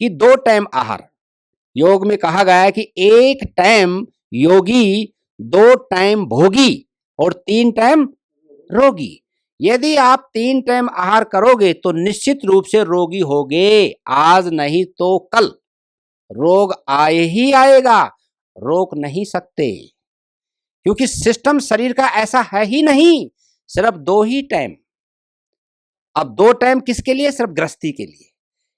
कि 2 टाइम आहार। योग में कहा गया है कि 1 टाइम योगी, 2 टाइम भोगी और 3 टाइम रोगी। यदि आप 3 टाइम आहार करोगे तो निश्चित रूप से रोगी होगे, आज नहीं तो कल रोग आए ही आएगा, रोक नहीं सकते, क्योंकि सिस्टम शरीर का ऐसा है ही नहीं, सिर्फ 2 ही टाइम। अब 2 टाइम किसके लिए? सिर्फ गृहस्थी के लिए।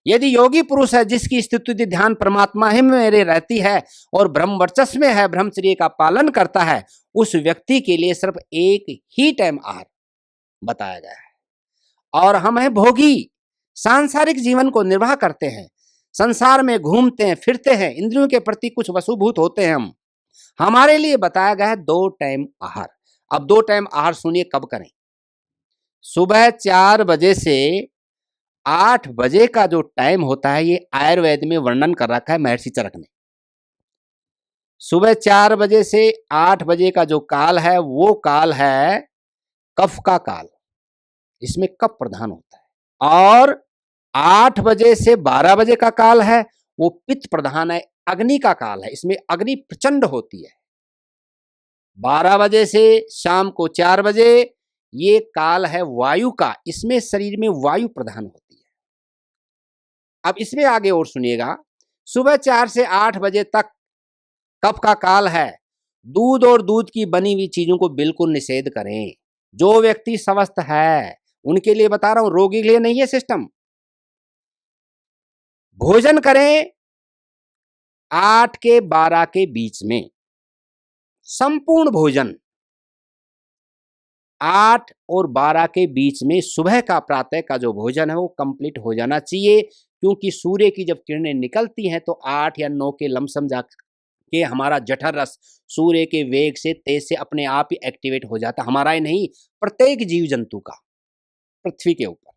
यदि योगी पुरुष है जिसकी स्थिति ध्यान परमात्मा ही मेरे रहती है और ब्रह्म वर्चस्व में है, ब्रह्मचर्य का पालन करता है, उस व्यक्ति के लिए सिर्फ 1 ही टाइम आहार बताया गया है। और हम हैं भोगी, सांसारिक जीवन को निर्वाह करते हैं, संसार में घूमते हैं फिरते हैं, इंद्रियों के प्रति कुछ वसूभूत होते हैं हम। हमारे लिए बताया गया है 2 टाइम आहार। अब 2 टाइम आहार सुनिए कब करें। सुबह 4 बजे से 8 बजे का जो टाइम होता है, ये आयुर्वेद में वर्णन कर रखा है महर्षि चरक ने। सुबह 4 बजे से 8 बजे का जो काल है वो काल है कफ का काल, इसमें कफ प्रधान होता है। और 8 बजे से 12 बजे का काल है वो पित्त प्रधान है, अग्नि का काल है, इसमें अग्नि प्रचंड होती है। 12 बजे से शाम को 4 बजे ये काल है वायु का, इसमें शरीर में वायु प्रधान होती है। अब इसमें आगे और सुनिएगा, सुबह 4 से 8 बजे तक कफ का काल है। दूध और दूध की बनी हुई चीजों को बिल्कुल निषेध करें। जो व्यक्ति स्वस्थ है उनके लिए बता रहा हूं, रोगी के लिए नहीं है सिस्टम। भोजन करें 8 के 12 के बीच में, संपूर्ण भोजन 8 और 12 के बीच में सुबह का प्रातः का जो भोजन है वो कंप्लीट हो जाना चाहिए, क्योंकि सूर्य की जब किरणें निकलती हैं तो 8 या 9 के लमसम जा के हमारा जठर रस सूर्य के वेग से तेज से अपने आप ही एक्टिवेट हो जाता। हमारा ही नहीं, प्रत्येक जीव जंतु का पृथ्वी के ऊपर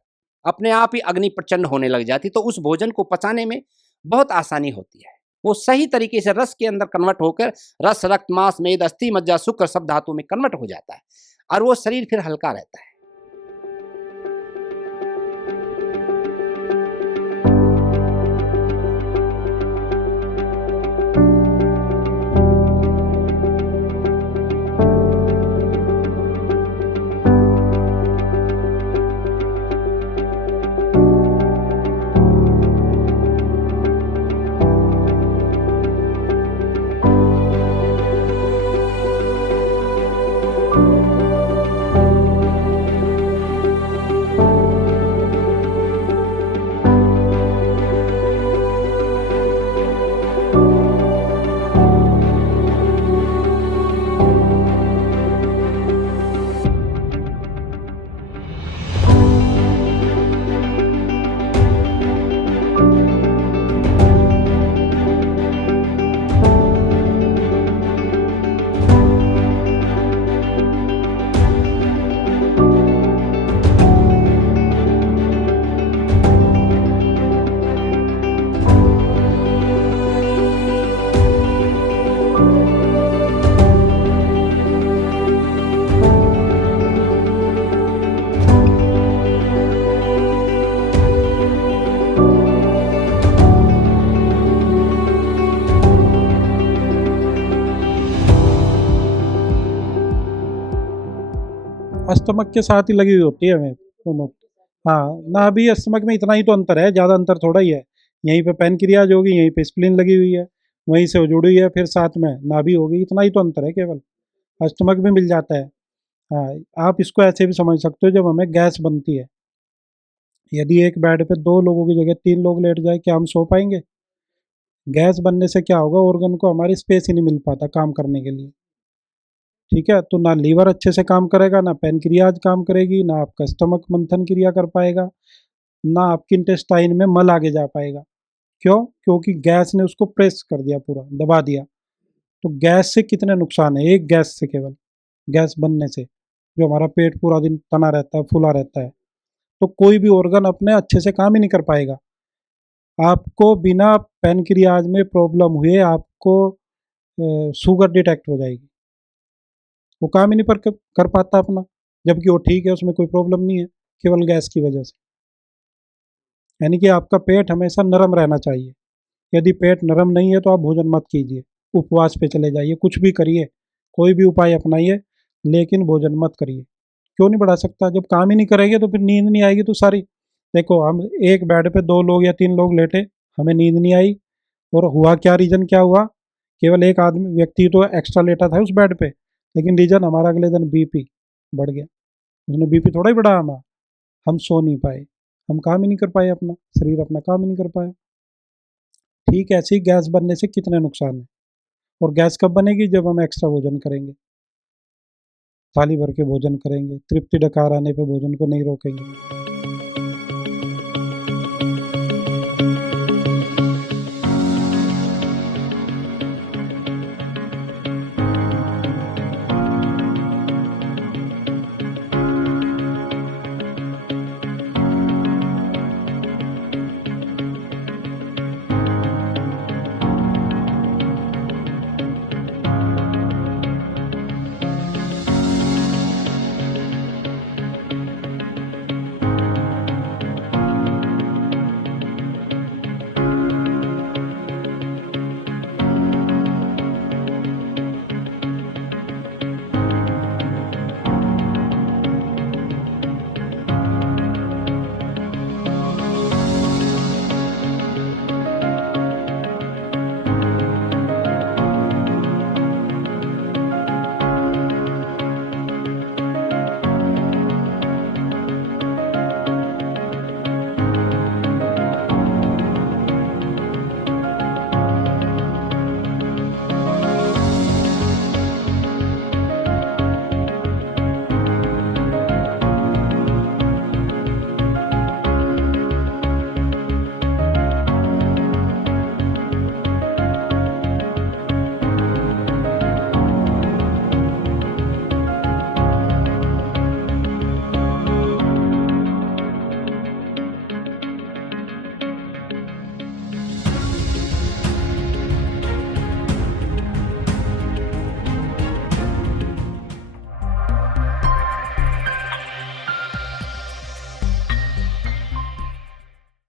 अपने आप ही अग्नि प्रचंड होने लग जाती, तो उस भोजन को पचाने में बहुत आसानी होती है। वो सही तरीके से रस के अंदर कन्वर्ट होकर रस, रक्त, मांस, मेद, अस्थि, मज्जा, शुक्र सब धातु में कन्वर्ट हो जाता है और वो शरीर फिर हल्का रहता है। स्टमक के साथ ही लगी हुई होती है हमें दोनों। हाँ, नाभि स्टमक में इतना ही तो अंतर है, ज़्यादा अंतर थोड़ा ही है। यहीं पे पैनक्रियाज होगी, यहीं पे स्प्लीन लगी हुई है, वहीं से वो जुड़ी हुई है, फिर साथ में नाभि होगी, इतना ही तो अंतर है केवल। स्टमक भी मिल जाता है। हाँ, आप इसको ऐसे भी समझ सकते हो, जब हमें गैस बनती है, यदि एक बेड पे 2 लोगों की जगह 3 लोग लेट जाए, क्या हम सो पाएंगे? गैस बनने से क्या होगा, ऑर्गन को हमारी स्पेस ही नहीं मिल पाता काम करने के लिए। ठीक है, तो ना लीवर अच्छे से काम करेगा, ना पैनक्रियाज काम करेगी, ना आपका स्टमक मंथन क्रिया कर पाएगा, ना आपकी इंटेस्टाइन में मल आगे जा पाएगा। क्यों? क्योंकि गैस ने उसको प्रेस कर दिया, पूरा दबा दिया। तो गैस से कितने नुकसान है, एक गैस से, केवल गैस बनने से, जो हमारा पेट पूरा दिन तना रहता है, फूला रहता है, तो कोई भी ऑर्गन अपने अच्छे से काम ही नहीं कर पाएगा। आपको बिना पैनक्रियाज में प्रॉब्लम हुए आपको शुगर डिटेक्ट हो जाएगी, वो काम ही नहीं कर पाता अपना, जबकि वो ठीक है, उसमें कोई प्रॉब्लम नहीं है, केवल गैस की वजह से। यानी कि आपका पेट हमेशा नरम रहना चाहिए। यदि पेट नरम नहीं है तो आप भोजन मत कीजिए, उपवास पे चले जाइए, कुछ भी करिए, कोई भी उपाय अपनाइए, लेकिन भोजन मत करिए। क्यों नहीं बढ़ा सकता? जब काम ही नहीं करेंगे तो फिर नींद नहीं आएगी तो सारी। देखो, हम एक बेड पे 2 लोग या 3 लोग लेटे, हमें नींद नहीं आई, और हुआ क्या, रीज़न क्या हुआ? केवल एक आदमी व्यक्ति तो एक्स्ट्रा लेटा था उस बेड पे, लेकिन रीज़न हमारा अगले दिन बीपी बढ़ गया। उसने बीपी थोड़ा ही बढ़ाया हमारा, हम सो नहीं पाए, हम काम ही नहीं कर पाए, अपना शरीर अपना काम ही नहीं कर पाया। ठीक है, ऐसे ही गैस बनने से कितने नुकसान है। और गैस कब बनेगी? जब हम एक्स्ट्रा भोजन करेंगे, थाली भर के भोजन करेंगे, तृप्ति डकार आने पे भोजन को नहीं रोकेंगे।